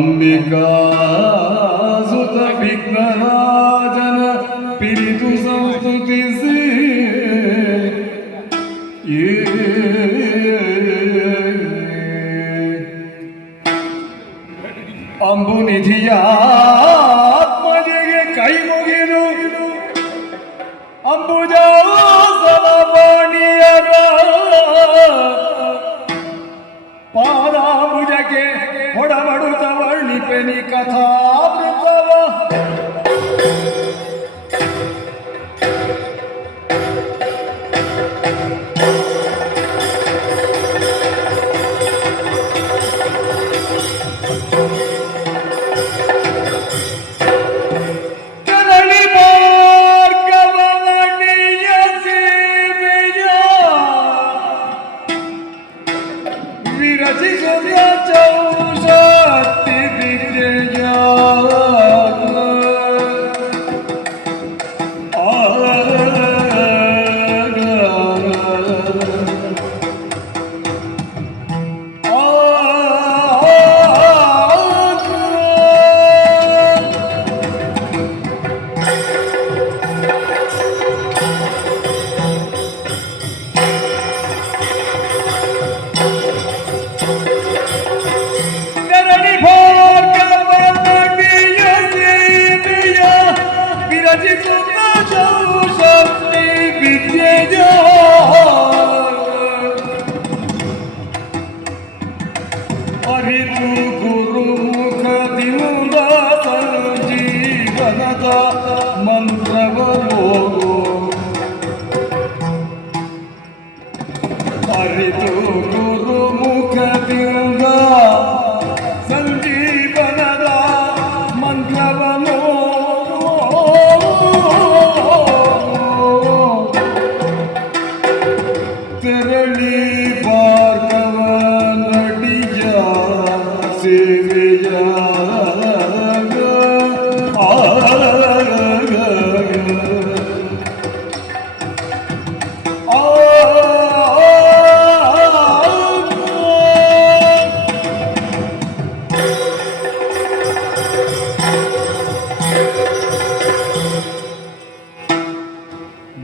ಅಂಬಿಕಾ ಸುತ ವಿಘ್ನರಾಜನ ಪಿರಿತು ಸಂಸ್ತುತಿಸಿ ಅಂಬುನಿಧಿಯ ಆತ್ಮನಿಗೆ ಕೈ ಮುಗಿದು ಅಂಬುಜಾಸಲವಾಣಿಯರ ಪಾದಾಂಬುಜಕ್ಕೆ ಹೊಡಬಡುತ್ತ ವರ್ಣಿಪೆನಿ ಕಥಾಮೃತವ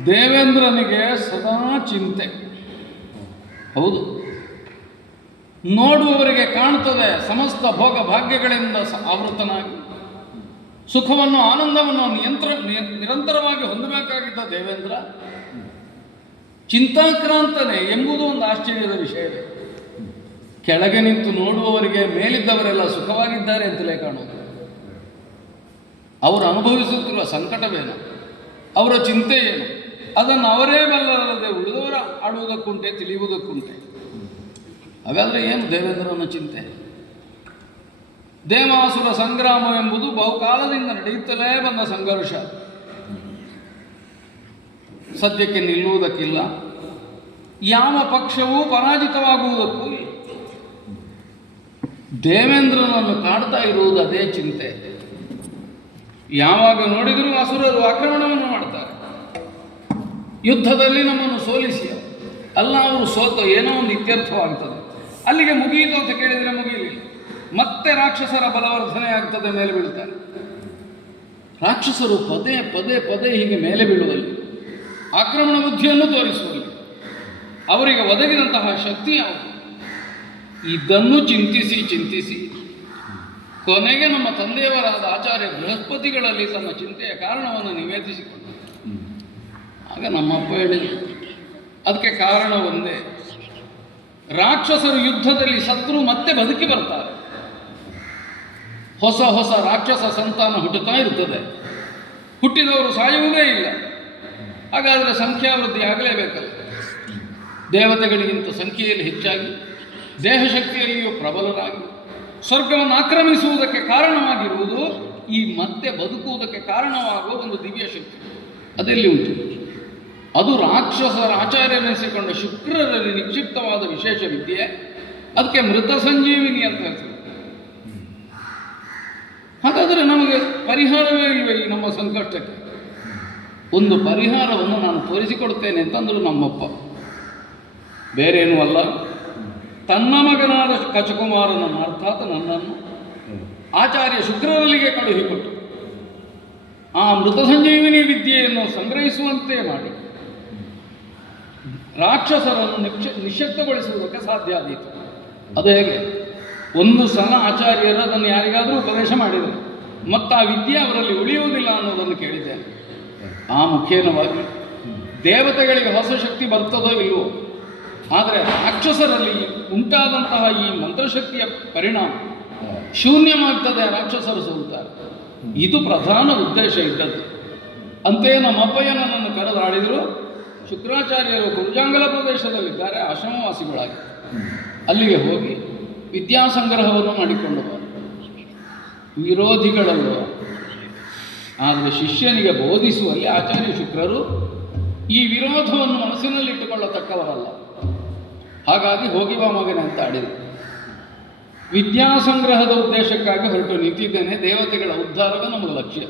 ದೇವೇಂದ್ರನಿಗೆ ಸದಾ ಚಿಂತೆ. ಹೌದು, ನೋಡುವವರಿಗೆ ಕಾಣುತ್ತದೆ ಸಮಸ್ತ ಭೋಗ ಭಾಗ್ಯಗಳಿಂದ ಆವೃತನಾಗಿ ಸುಖವನ್ನು ಆನಂದವನ್ನು ನಿರಂತರವಾಗಿ ಹೊಂದಬೇಕಾಗಿದ್ದ ದೇವೇಂದ್ರ ಚಿಂತಾಕ್ರಾಂತನೇ ಎಂಬುದು ಒಂದು ಆಶ್ಚರ್ಯದ ವಿಷಯವೇ. ಕೆಳಗೆ ನಿಂತು ನೋಡುವವರಿಗೆ ಮೇಲಿದ್ದವರೆಲ್ಲ ಸುಖವಾಗಿದ್ದಾರೆ ಅಂತಲೇ ಕಾಣುವುದು. ಅವರು ಅನುಭವಿಸುತ್ತಿರುವ ಸಂಕಟವೇನು, ಅವರ ಚಿಂತೆ ಏನು, ಅದನ್ನು ಅವರೇ ಬಲ್ಲದಲ್ಲದೆ ಉಳಿದವರ ಆಡುವುದಕ್ಕುಂಟೆ, ತಿಳಿಯುವುದಕ್ಕುಂಟೆ. ಹಾಗಾದರೆ ಏನು ದೇವೇಂದ್ರನ ಚಿಂತೆ? ದೇವಾಸುರ ಸಂಗ್ರಾಮವೆಂಬುದು ಬಹುಕಾಲದಿಂದ ನಡೆಯುತ್ತಲೇ ಬಂದ ಸಂಘರ್ಷ. ಸದ್ಯಕ್ಕೆ ನಿಲ್ಲುವುದಕ್ಕಿಲ್ಲ, ಯಾವ ಪಕ್ಷವೂ ಪರಾಜಿತವಾಗುವುದಕ್ಕೂ ಇಲ್ಲ. ದೇವೇಂದ್ರನನ್ನು ಕಾಡ್ತಾ ಇರುವುದು ಅದೇ ಚಿಂತೆ. ಯಾವಾಗ ನೋಡಿದರೂ ಅಸುರರು ಆಕ್ರಮಣವನ್ನು ಮಾಡ್ತಾರೆ. ಯುದ್ಧದಲ್ಲಿ ನಮ್ಮನ್ನು ಸೋಲಿಸಿ ಅಲ್ಲ, ಅವರು ಸೋತ ಏನೋ ಒಂದು ಇತ್ಯರ್ಥವಾಗ್ತದೆ, ಅಲ್ಲಿಗೆ ಮುಗಿಯಿತು ಅಂತ ಕೇಳಿದರೆ ಮುಗಿಯಲಿಲ್ಲ, ಮತ್ತೆ ರಾಕ್ಷಸರ ಬಲವರ್ಧನೆ ಆಗ್ತದೆ, ಮೇಲೆ ಬೀಳ್ತಾರೆ. ರಾಕ್ಷಸರು ಪದೇ ಪದೇ ಪದೇ ಹೀಗೆ ಮೇಲೆ ಬೀಳುವಲ್ಲಿ, ಆಕ್ರಮಣ ಬುದ್ಧಿಯನ್ನು ತೋರಿಸುವಲ್ಲಿ ಅವರಿಗೆ ಒದಗಿದಂತಹ ಶಕ್ತಿ ಯಾವುದು? ಇದನ್ನು ಚಿಂತಿಸಿ ಚಿಂತಿಸಿ ಕೊನೆಗೆ ನಮ್ಮ ತಂದೆಯವರಾದ ಆಚಾರ್ಯ ಬೃಹಸ್ಪತಿಗಳಲ್ಲಿ ತನ್ನ ಚಿಂತೆಯ ಕಾರಣವನ್ನು ನಿವೇದಿಸಿಕೊಂಡ. ಆಗ ನಮ್ಮಪ್ಪ ಹೇಳಿದರು, ಅದಕ್ಕೆ ಕಾರಣ ಒಂದೇ, ರಾಕ್ಷಸರು ಯುದ್ಧದಲ್ಲಿ ಸತ್ರು ಮತ್ತೆ ಬದುಕಿ ಬರ್ತಾರೆ. ಹೊಸ ಹೊಸ ರಾಕ್ಷಸ ಸಂತಾನ ಹುಟ್ಟುತ್ತಾ ಇರ್ತದೆ. ಹುಟ್ಟಿದವರು ಸಾಯುವುದೇ ಇಲ್ಲ. ಹಾಗಾದರೆ ಸಂಖ್ಯಾವೃದ್ಧಿ ಆಗಲೇಬೇಕಲ್ಲ. ದೇವತೆಗಳಿಗಿಂತ ಸಂಖ್ಯೆಯಲ್ಲಿ ಹೆಚ್ಚಾಗಿ ದೇಹಶಕ್ತಿಯಲ್ಲಿಯೂ ಪ್ರಬಲರಾಗಿ ಸ್ವರ್ಗವನ್ನು ಆಕ್ರಮಿಸುವುದಕ್ಕೆ ಕಾರಣವಾಗಿರುವುದು ಈ ಮತ್ತೆ ಬದುಕುವುದಕ್ಕೆ ಕಾರಣವಾಗುವ ಒಂದು ದಿವ್ಯ ಶಕ್ತಿ. ಅದೆಲ್ಲಿ ಉಂಟು? ಅದು ರಾಕ್ಷಸರ ಆಚಾರ್ಯನೆನಿಸಿಕೊಂಡ ಶುಕ್ರರಲ್ಲಿ ನಿಕ್ಷಿಪ್ತವಾದ ವಿಶೇಷ ವಿದ್ಯೆ. ಅದಕ್ಕೆ ಮೃತ ಸಂಜೀವಿನಿ ಅಂತ ಹೇಳ್ತಾರೆ. ಹಾಗಾದರೆ ನಮಗೆ ಪರಿಹಾರವೇ ಇಲ್ವೇ ಈ ನಮ್ಮ ಸಂಕಷ್ಟಕ್ಕೆ? ಒಂದು ಪರಿಹಾರವನ್ನು ನಾನು ತೋರಿಸಿಕೊಡ್ತೇನೆ ಅಂತಂದರು ನಮ್ಮಪ್ಪ. ಬೇರೇನೂ ಅಲ್ಲ, ತನ್ನ ಮಗನಾದ ಕಚಕುಮಾರನನ್ನು, ಅರ್ಥಾತ್ ನನ್ನನ್ನು ಆಚಾರ್ಯ ಶುಕ್ರರಲ್ಲಿಗೆ ಕಳುಹಿಕೊಟ್ಟು ಆ ಮೃತ ಸಂಜೀವಿನಿ ವಿದ್ಯೆಯನ್ನು ಸಂಗ್ರಹಿಸುವಂತೆ ಮಾಡಿ ರಾಕ್ಷಸರನ್ನು ನಿಶ್ಶಕ್ತಗೊಳಿಸುವುದಕ್ಕೆ ಸಾಧ್ಯ ಆದೀತು. ಅದು ಹೇಗೆ? ಒಂದು ಸಲ ಆಚಾರ್ಯರು ಅದನ್ನು ಯಾರಿಗಾದರೂ ಉಪದೇಶ ಮಾಡಿದರು, ಮತ್ತು ಆ ವಿದ್ಯೆ ಅವರಲ್ಲಿ ಉಳಿಯುವುದಿಲ್ಲ ಅನ್ನೋದನ್ನು ಕೇಳಿದ್ದೇನೆ. ಆ ಮುಖೇನವಾಗಿ ದೇವತೆಗಳಿಗೆ ಹೊಸ ಶಕ್ತಿ ಬರ್ತದೋ ಇಲ್ಲವೋ, ಆದರೆ ರಾಕ್ಷಸರಲ್ಲಿ ಉಂಟಾದಂತಹ ಈ ಮಂತ್ರಶಕ್ತಿಯ ಪರಿಣಾಮ ಶೂನ್ಯವಾಗ್ತದೆ, ರಾಕ್ಷಸರು ಸೋಲ್ತಾರೆ. ಇದು ಪ್ರಧಾನ ಉದ್ದೇಶ ಇದ್ದದ್ದು. ಅಂತೆಯೇ ನಮ್ಮಪ್ಪಯ್ಯ ನನ್ನನ್ನು ಕರೆದಾಡಿದರು. ಶುಕ್ರಾಚಾರ್ಯರು ಕುರುಜಾಂಗಲ ಪ್ರದೇಶದಲ್ಲಿದ್ದಾರೆ, ಆಶ್ರಮವಾಸಿಗಳಾಗಿ. ಅಲ್ಲಿಗೆ ಹೋಗಿ ವಿದ್ಯಾಸಂಗ್ರಹವನ್ನು ಮಾಡಿಕೊಂಡು ಬರ. ವಿರೋಧಿಗಳಲ್ಲ, ಆದರೆ ಶಿಷ್ಯನಿಗೆ ಬೋಧಿಸುವಲ್ಲಿ ಆಚಾರ್ಯ ಶುಕ್ರರು ಈ ವಿರೋಧವನ್ನು ಮನಸ್ಸಿನಲ್ಲಿಟ್ಟುಕೊಳ್ಳತಕ್ಕವರಲ್ಲ. ಹಾಗಾಗಿ ಹೋಗಿ ಬಾ ಮಗನೇ ಅಂತ ಆಡಿದರು. ವಿದ್ಯಾಸಂಗ್ರಹದ ಉದ್ದೇಶಕ್ಕಾಗಿ ಹೊರಟು ನಿಂತಿದ್ದೇನೆ. ದೇವತೆಗಳ ಉದ್ಧಾರವೇ ನಮಗೆ ಲಕ್ಷ್ಯ.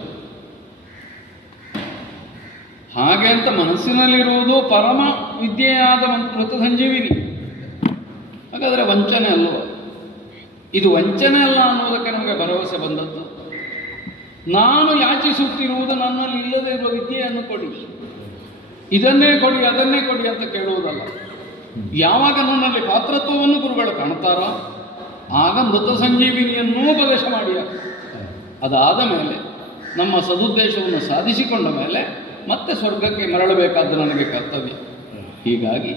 ಹಾಗೆ ಅಂತ ಮನಸ್ಸಿನಲ್ಲಿರುವುದು ಪರಮ ವಿದ್ಯೆಯಾದ ಮೃತ ಸಂಜೀವಿನಿ. ಹಾಗಾದರೆ ವಂಚನೆ ಅಲ್ಲವ? ಇದು ವಂಚನೆ ಅಲ್ಲ ಅನ್ನೋದಕ್ಕೆ ನಮಗೆ ಭರವಸೆ ಬಂದದ್ದು. ನಾನು ಯಾಚಿಸುತ್ತಿರುವುದು ನನ್ನಲ್ಲಿ ಇಲ್ಲದೇ ಇರುವ ವಿದ್ಯೆಯನ್ನು ಕೊಡಿ, ಇದನ್ನೇ ಕೊಡಿ, ಅದನ್ನೇ ಕೊಡಿ ಅಂತ ಕೇಳುವುದಲ್ಲ. ಯಾವಾಗ ನನ್ನಲ್ಲಿ ಪಾತ್ರತ್ವವನ್ನು ಗುರುಗಳು ಕಾಣ್ತಾರೋ ಆಗ ಮೃತ ಸಂಜೀವಿನಿಯನ್ನೂ ಉಪದೇಶ ಮಾಡಿ. ಅದಾದ ಮೇಲೆ ನಮ್ಮ ಸದುದ್ದೇಶವನ್ನು ಸಾಧಿಸಿಕೊಂಡ ಮೇಲೆ ಮತ್ತೆ ಸ್ವರ್ಗಕ್ಕೆ ಮರಳಬೇಕಾದ್ದು ನನಗೆ ಕರ್ತವ್ಯ. ಹೀಗಾಗಿ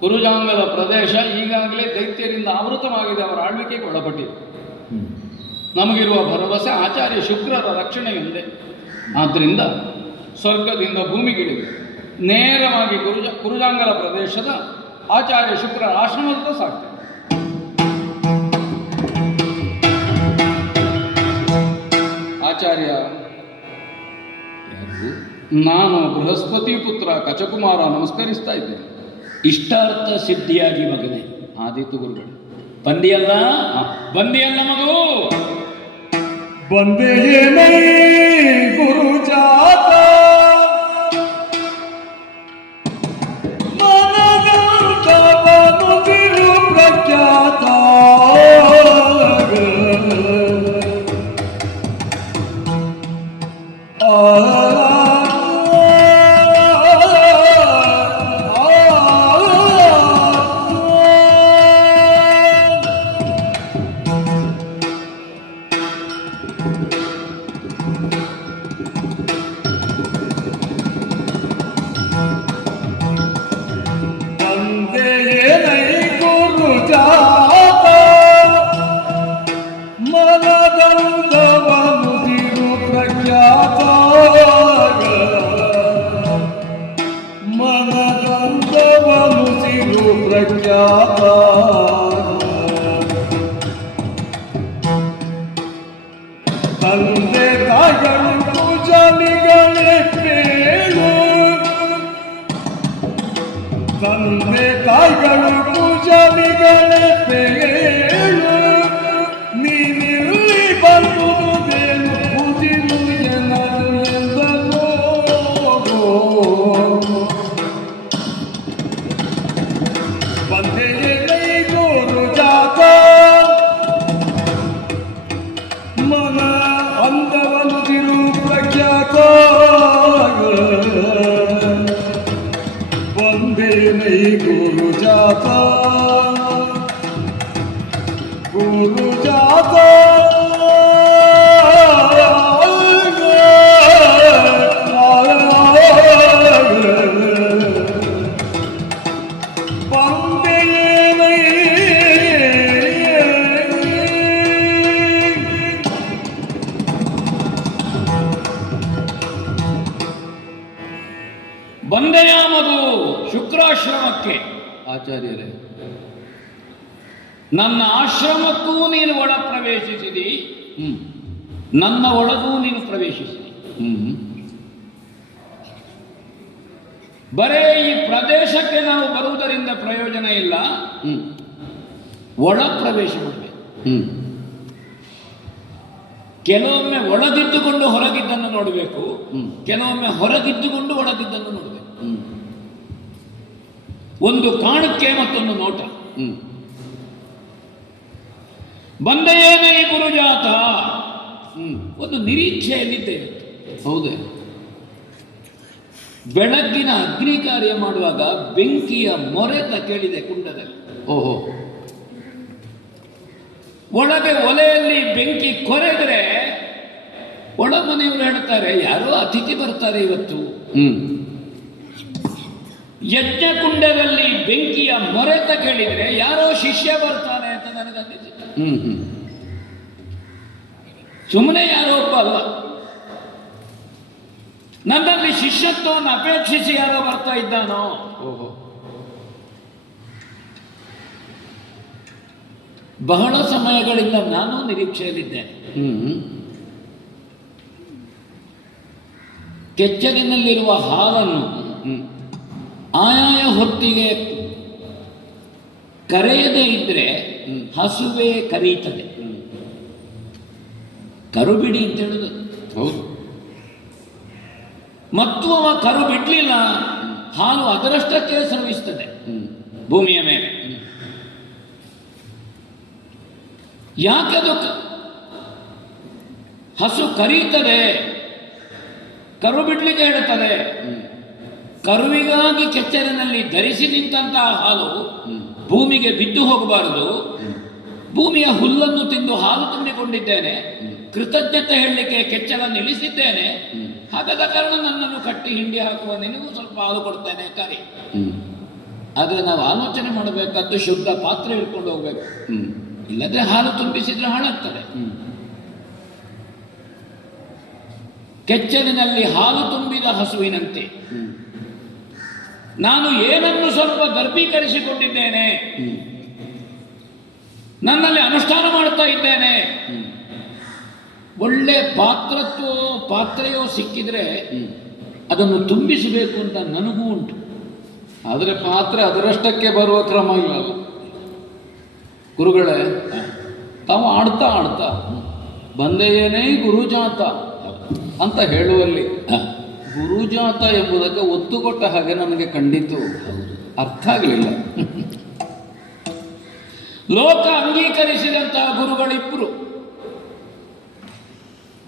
ಕುರುಜಾಂಗಲ ಪ್ರದೇಶ ಈಗಾಗಲೇ ದೈತ್ಯರಿಂದ ಆವೃತವಾಗಿದೆ, ಅವರ ಆಳ್ವಿಕೆಗೆ ಒಳಪಟ್ಟಿದೆ. ನಮಗಿರುವ ಭರವಸೆ ಆಚಾರ್ಯ ಶುಕ್ರರ ರಕ್ಷಣೆಯೊಂದೇ. ಆದ್ದರಿಂದ ಸ್ವರ್ಗದಿಂದ ಭೂಮಿಗಿಳಿದು ನೇರವಾಗಿ ಕುರುಜಾಂಗಲ ಪ್ರದೇಶದ ಆಚಾರ್ಯ ಶುಕ್ರರ ಆಶ್ರಮದ ಸಾಕ್ತೇವೆ. ಆಚಾರ್ಯ, ನಾನು ಬೃಹಸ್ಪತಿ ಪುತ್ರ ಕಚಕುಮಾರ ನಮಸ್ಕರಿಸ್ತಾ ಇದ್ದೇನೆ. ಇಷ್ಟಾರ್ಥ ಸಿದ್ಧಿಯಾಗಿ ಮಗನೇ. ಆದಿತ್ತು ಗುರುಗಳು. ಬಂದಿಯಲ್ಲ ಮಗು. ಬಂದೆಯೇನೈ ಗುರುಜಾತ ಮನಗಂಧವನು ತಿರು ಪ್ರಖ್ಯಾತ ತಂದೆ ತಾಯಿಗಳು ಪೂಜಾರಿಗಳೇ ಪೇಳು, ತಂದೆ ತಾಯಿಗಳು ಪೂಜಾರಿಗಳೇ ಪೇಳು, ನೀನಿಲ್ಲಿ ಬರುವುದೇನು ಪೂಜಿಲು ಜನರು ಎಂದನೋ. ಬಂದೆಯೇ ಗುರು ಜಾತ ಮನ ಅಂದವನು ತಿರು ಪ್ರಖ್ಯಾತ. ಬಂದೇನೈ ಗುರು ಜಾತ ಗುರು ಜಾತ. ಬಂದೆಯ ಮಗು ಶುಕ್ರಾಶ್ರಮಕ್ಕೆ. ಆಚಾರ್ಯರೇ, ನನ್ನ ಆಶ್ರಮಕ್ಕೂ ನೀನು ಒಳ ಪ್ರವೇಶಿಸಿದಿ, ನನ್ನ ಒಳಗೂ ನೀನು ಪ್ರವೇಶಿಸಿದಿ. ಬರೇ ಈ ಪ್ರದೇಶಕ್ಕೆ ನಾವು ಬರುವುದರಿಂದ ಪ್ರಯೋಜನ ಇಲ್ಲ, ಒಳ ಪ್ರವೇಶ ಮಾಡಬೇಕು. ಕೆಲವೊಮ್ಮೆ ಒಳಗಿದ್ದುಕೊಂಡು ಹೊರಗಿದ್ದನ್ನು ನೋಡಬೇಕು, ಕೆಲವೊಮ್ಮೆ ಹೊರಗಿದ್ದುಕೊಂಡು ಒಳಗಿದ್ದನ್ನು ನೋಡಬೇಕು. ಒಂದು ಕಾಣಿಕೆ ಮತ್ತೊಂದು ನೋಟ. ಬಂದೆಯೇನ ಈ ಗುರುಜಾತ, ಹ್ಮ್. ಒಂದು ನಿರೀಕ್ಷೆಯಲ್ಲಿದ್ದೇವೆ. ಹೌದೇ? ಬೆಳಗ್ಗಿನ ಅಗ್ನಿ ಕಾರ್ಯ ಮಾಡುವಾಗ ಬೆಂಕಿಯ ಮೊರೆತ ಕೇಳಿದೆ ಕುಂಡದಲ್ಲಿ. ಓಹೋ. ಒಳಗೆ ಒಲೆಯಲ್ಲಿ ಬೆಂಕಿ ಕೊರೆದ್ರೆ ಒಳ ಮನೆಯವರು ಹೇಳ್ತಾರೆ ಯಾರೋ ಅತಿಥಿ ಬರ್ತಾರೆ ಇವತ್ತು. ಹ್ಮ್. ಯಜ್ಞ ಕುಂಡದಲ್ಲಿ ಬೆಂಕಿಯ ಮೊರೆತ ಕೇಳಿದ್ರೆ ಯಾರೋ ಶಿಷ್ಯ ಬರ್ತಾನೆ ಅಂತ ನನಗನ್ನಿಸಿತು. ಹ್ಮ್. ಹ್ಮ್. ಸುಮ್ಮನೆ ಯಾರೋ ಒಬ್ಬ ಅಲ್ಲ, ನನ್ನಲ್ಲಿ ಶಿಷ್ಯತ್ವವನ್ನು ಅಪೇಕ್ಷಿಸಿ ಯಾರೋ ಬರ್ತಾ ಇದ್ದಾನೋ. ಓಹೋ. ಬಹಳ ಸಮಯಗಳಿಂದ ನಾನು ನಿರೀಕ್ಷೆಯಲ್ಲಿದ್ದೇನೆ. ಹ್ಮ್. ಕೆಚ್ಚಲಿನಲ್ಲಿರುವ ಹಾಲನ್ನು ಹ್ಮ್. ಆಯಾಯ ಹೊತ್ತಿಗೆ ಕರೆಯದೇ ಇದ್ರೆ ಹ್ಮ್. ಹಸುವೆ ಕರೀತದೆ. ಹ್ಮ್. ಕರು ಬಿಡಿ ಅಂತ ಹೇಳುದು. ಹೌದು. ಮತ್ತು ಅವ ಕರು ಬಿಡ್ಲಿಲ್ಲ, ಹಾಲು ಅದರಷ್ಟಕ್ಕೆ ಸ್ರವಿಸ್ತದೆ ಹ್ಮ್. ಭೂಮಿಯ ಮೇಲೆ. ಯಾಕೆ ಅದು ಹಸು ಕರೀತದೆ, ಕರು ಬಿಡ್ಲಿಕ್ಕೆ ಹೇಳುತ್ತದೆ. ಹ್ಮ್. ಕರುವಿಗಾಗಿ ಕೆಚ್ಚಲಿನಲ್ಲಿ ಧರಿಸಿ ನಿಂತಹ ಹಾಲು ಭೂಮಿಗೆ ಬಿದ್ದು ಹೋಗಬಾರದು. ಭೂಮಿಯ ಹುಲ್ಲನ್ನು ತಿಂದು ಹಾಲು ತುಂಬಿಕೊಂಡಿದ್ದೇನೆ, ಕೃತಜ್ಞತೆ ಹೇಳಲಿಕ್ಕೆ ಕೆಚ್ಚಲನ್ನು ಇಳಿಸಿದ್ದೇನೆ. ಹಾಗಾದ ಕಾರಣ ನನ್ನನ್ನು ಕಟ್ಟಿ ಹಿಂಡಿ ಹಾಕುವ ನಿನಗೂ ಸ್ವಲ್ಪ ಹಾಲು ಕೊಡ್ತೇನೆ ಕರಿ. ಹ್ಮ್. ಆದರೆ ನಾವು ಆಲೋಚನೆ ಮಾಡಬೇಕಾದ್ದು ಶುದ್ಧ ಪಾತ್ರೆ ಹಿಡ್ಕೊಂಡು ಹೋಗ್ಬೇಕು. ಹ್ಮ್. ಇಲ್ಲದ್ರೆ ಹಾಲು ತುಂಬಿಸಿದ್ರೆ ಹಾಳಾಗ್ತದೆ. ಹ್ಮ್. ಕೆಚ್ಚಲಿನಲ್ಲಿ ಹಾಲು ತುಂಬಿದ ಹಸುವಿನಂತೆ ಹ್ಮ್. ನಾನು ಏನನ್ನು ಸ್ವಲ್ಪ ಗರ್ಭೀಕರಿಸಿಕೊಂಡಿದ್ದೇನೆ, ಹ್ಮ್. ನನ್ನಲ್ಲಿ ಅನುಷ್ಠಾನ ಮಾಡ್ತಾ ಇದ್ದೇನೆ. ಹ್ಮ್. ಒಳ್ಳೆ ಪಾತ್ರೆಯೋ ಸಿಕ್ಕಿದ್ರೆ ಹ್ಮ್. ಅದನ್ನು ತುಂಬಿಸಬೇಕು ಅಂತ ನನಗೂ ಉಂಟು. ಆದರೆ ಪಾತ್ರೆ ಅದರಷ್ಟಕ್ಕೆ ಬರುವ ಕ್ರಮ ಇಲ್ಲ ಅಲ್ಲ ಗುರುಗಳೇ. ತಾವು ಆಡ್ತಾ ಬಂದೆಯೇನೇ ಗುರುಜಾತ ಅಂತ ಹೇಳುವಲ್ಲಿ ಗುರುಜಾತ ಎಂಬುದಕ್ಕೆ ಒತ್ತು ಕೊಟ್ಟ ಹಾಗೆ ನನಗೆ ಖಂಡಿತ ಅರ್ಥ ಆಗಲಿಲ್ಲ. ಲೋಕ ಅಂಗೀಕರಿಸಿದಂತಹ ಗುರುಗಳಿಬ್ಬರು.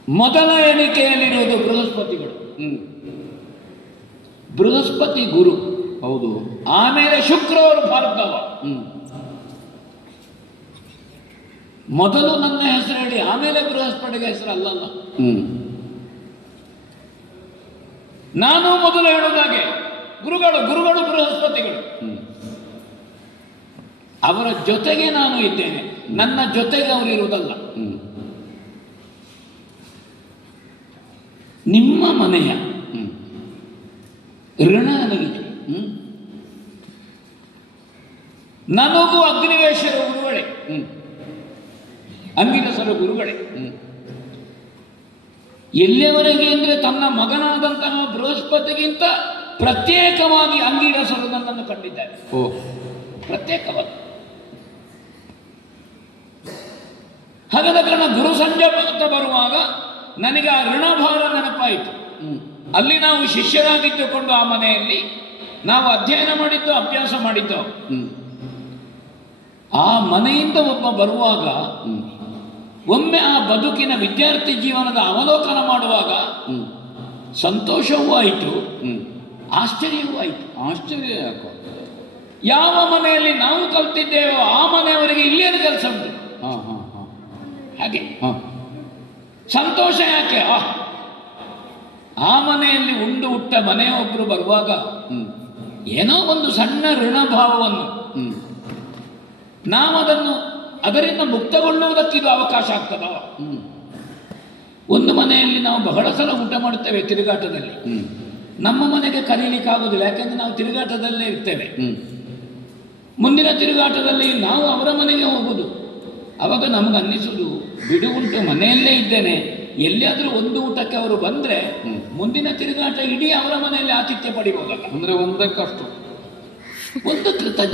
ಮೊದಲ ಎಣಿಕೆಯಲ್ಲಿರುವುದು ಬೃಹಸ್ಪತಿಗಳು. ಹ್ಮ್. ಬೃಹಸ್ಪತಿ ಗುರು. ಹೌದು. ಆಮೇಲೆ ಶುಕ್ರವರು ಭಾರ್ಗವ. ಹ್ಮ್. ಮೊದಲು ನನ್ನ ಹೆಸರು ಹೇಳಿ ಆಮೇಲೆ ಬೃಹಸ್ಪತಿಗೆ ಹೆಸರು ಅಲ್ಲಲ್ಲ. ಹ್ಮ್. ನಾನು ಮೊದಲು ಹೇಳುವುದಾಗೆ ಗುರುಗಳು ಬೃಹಸ್ಪತಿಗಳು. ಹ್ಮ್. ಅವರ ಜೊತೆಗೆ ನಾನು ಇದ್ದೇನೆ, ನನ್ನ ಜೊತೆಗೆ ಅವರು ಇರುವುದಲ್ಲ. ಹ್ಮ್. ನಿಮ್ಮ ಮನೆಯ ಹ್ಮ್. ಋಣ ನನಗಿದೆ. ಹ್ಮ್. ನನಗೂ ಅಗ್ನಿವೇಶರ ಗುರುಗಳೇ, ಹ್ಮ್. ಅಂಗಿರಸರ ಗುರುಗಳೇ. ಹ್ಮ್. ಎಲ್ಲಿಯವರೆಗೆ ಅಂದರೆ ತನ್ನ ಮಗನಾದಂತಹ ಬೃಹಸ್ಪತಿಗಿಂತ ಪ್ರತ್ಯೇಕವಾಗಿ ಅಂಗಿರಸರು ನನ್ನನ್ನು ಕಂಡಿದ್ದಾರೆ. ಓ. ಪ್ರತ್ಯೇಕವಾಗಿ. ಹಾಗಾದ ಕಾರಣ ಗುರು ಸಂಜೆ ಅಂತ ಬರುವಾಗ ನನಗೆ ಆ ಋಣಭಾರ ನೆನಪಾಯಿತು. ಹ್ಮ್. ಅಲ್ಲಿ ನಾವು ಶಿಷ್ಯರಾಗಿದ್ದುಕೊಂಡು ಆ ಮನೆಯಲ್ಲಿ ನಾವು ಅಧ್ಯಯನ ಮಾಡಿದ್ದು, ಅಭ್ಯಾಸ ಮಾಡಿದ್ದು. ಹ್ಮ್. ಆ ಮನೆಯಿಂದ ಒಬ್ಬ ಬರುವಾಗ ಹ್ಮ್. ಒಮ್ಮೆ ಆ ಬದುಕಿನ ವಿದ್ಯಾರ್ಥಿ ಜೀವನದ ಅವಲೋಕನ ಮಾಡುವಾಗ ಹ್ಮ್. ಸಂತೋಷವೂ ಆಯಿತು, ಹ್ಮ್. ಆಶ್ಚರ್ಯವೂ ಆಯಿತು. ಆಶ್ಚರ್ಯ ಯಾಕೋ? ಯಾವ ಮನೆಯಲ್ಲಿ ನಾವು ಕಲ್ತಿದ್ದೇವೋ ಆ ಮನೆಯವರಿಗೆ ಇಲ್ಲಿಯದ ಕೆಲಸ ಉಂಟು. ಹಾ ಹಾ ಹಾ. ಹಾಗೆ ಹಾ. ಸಂತೋಷ ಯಾಕೆ? ಆ ಮನೆಯಲ್ಲಿ ಉಂಡು ಹುಟ್ಟ ಮನೆಯೊಬ್ಬರು ಬರುವಾಗ ಹ್ಮ್. ಏನೋ ಒಂದು ಸಣ್ಣ ಋಣಭಾವವನ್ನು ಹ್ಮ್. ಅದರಿಂದ ಮುಕ್ತಗೊಳ್ಳುವುದಕ್ಕೆ ಇದು ಅವಕಾಶ ಆಗ್ತದ. ಹ್ಮ್. ಒಂದು ಮನೆಯಲ್ಲಿ ನಾವು ಬಹಳ ಸಲ ಊಟ ಮಾಡುತ್ತೇವೆ ತಿರುಗಾಟದಲ್ಲಿ. ಹ್ಮ್. ನಮ್ಮ ಮನೆಗೆ ಕರೀಲಿಕ್ಕೆ ಆಗುದಿಲ್ಲ, ಯಾಕೆಂದ್ರೆ ನಾವು ತಿರುಗಾಟದಲ್ಲೇ ಇರ್ತೇವೆ. ಹ್ಮ್. ಮುಂದಿನ ತಿರುಗಾಟದಲ್ಲಿ ನಾವು ಅವರ ಮನೆಗೆ ಹೋಗುದು. ಅವಾಗ ನಮಗೆ ಅನ್ನಿಸುವುದು, ಬಿಡುವುಂಟು, ಮನೆಯಲ್ಲೇ ಇದ್ದೇನೆ, ಎಲ್ಲಿಯಾದರೂ ಒಂದು ಊಟಕ್ಕೆ ಅವರು ಬಂದ್ರೆ ಮುಂದಿನ ತಿರುಗಾಟ ಇಡೀ ಅವರ ಮನೆಯಲ್ಲಿ ಆತಿಥ್ಯ ಪಡಿಬಹುದಲ್ಲ. ಅಂದ್ರೆ ಒಂದಕ್ಕಷ್ಟು ಒಂದು ಕೃತಜ್ಞ